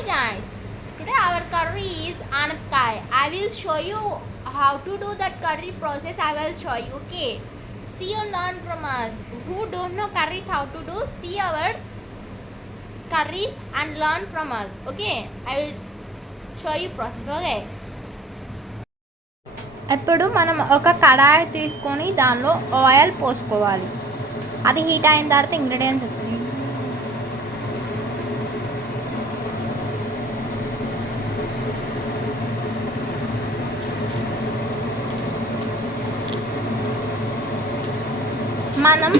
Hi guys, today our curry is anapkai. I will show you how to do that curry process. I will show you. Okay, see and learn from us. Who don't know curries how to do, see our curries and learn from us. Okay, I will show you process. Okay. ఇప్పుడు మనం ఒక కడాయి తీసుకొని దానిలో oil పోసుకోవాలి. అది heat అయిన తర్వాత ingredients వస్తాయి. మనం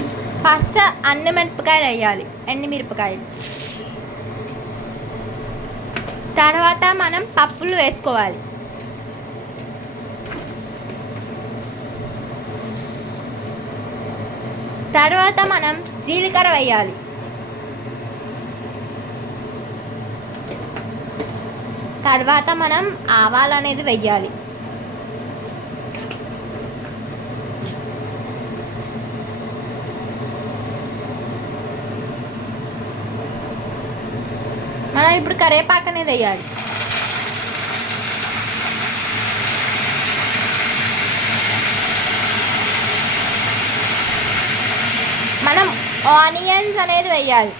ఫస్ట్ అన్ని మిరపకాయలు వేయాలి, ఎండుమిరపకాయలు. తర్వాత మనం పప్పులు వేసుకోవాలి. తర్వాత మనం జీలకర్ర వేయాలి. తర్వాత మనం ఆవాలు అనేది వేయాలి. మనం ఇప్పుడు కరివేపాకు అనేది వేయాలి. మనం ఆనియన్స్ అనేది వేయాలి.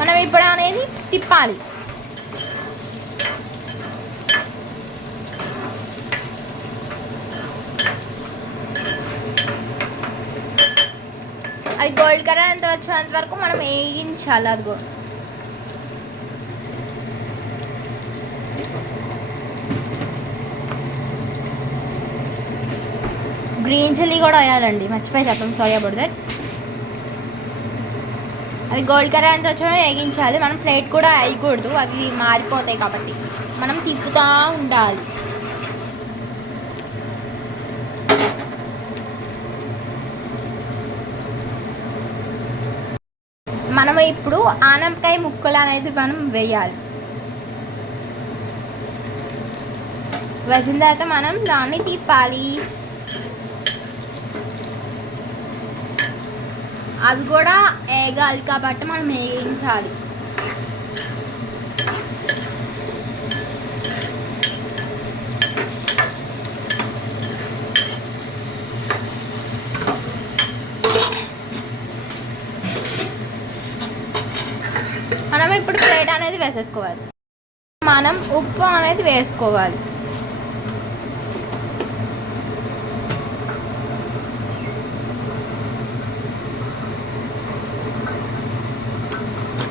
మనం ఇప్పుడు అనేది తిప్పాలి. అది గోల్డ్ కలర్ అంత వచ్చేంత వరకు మనం వేయించాలి. అది కూడా గ్రీన్ చిల్లీ కూడా వేయాలండి, మర్చిపోయి చెప్పండి, సారీ అబౌట్ దట్. అవి గోల్డ్ కలర్ అంత వచ్చా వేగించాలి. మనం ప్లేట్ కూడా వేయకూడదు, అవి మారిపోతాయి కాబట్టి మనం తిప్పుతూ ఉండాలి. మనం ఇప్పుడు ఆనపకాయ ముక్కలు అనేది మనం వేయాలి. వేసిన తర్వాత మనం దాన్ని తిప్పాలి. అవి కూడా వేగాలి కాబట్టి మనం వేయించాలి. మనం ఇప్పుడు ప్లేట్ అనేది వేసేసుకోవాలి. మనం ఉప్పు అనేది వేసుకోవాలి.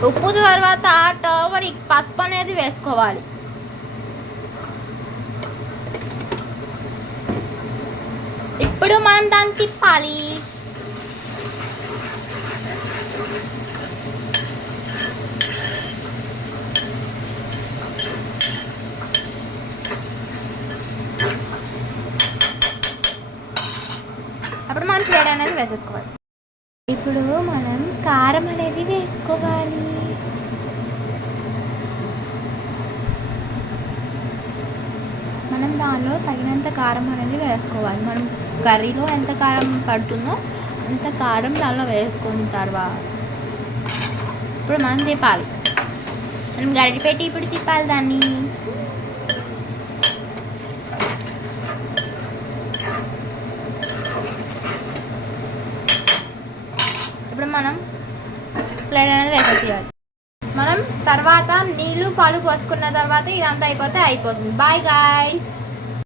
ఉప్పు తర్వాత టర్మరిక్ పసుపు అనేది వేసుకోవాలి. ఇప్పుడు మనం దాన్ని తిప్పాలి. అప్పుడు మనం ప్లేట్ అనేది వేసేసుకోవాలి. ఇప్పుడు మనం కారం అనేది వేసుకోవాలి. మనం దానిలో తగినంత కారం అనేది వేసుకోవాలి. మనం కర్రీలో ఎంత కారం పడుతుందో అంత కారం దానిలో వేసుకున్న తర్వాత ఇప్పుడు మనం తిప్పాలి. మనం గరిటె పెట్టి ఇప్పుడు తిప్పాలి దాన్ని. ఇప్పుడు మనం ప్లేట్ అనేది వేసేయాలి. మనం తర్వాత నీళ్ళు పాలు పోసుకున్న తర్వాత ఇదంతా అయిపోతుంది. Bye guys.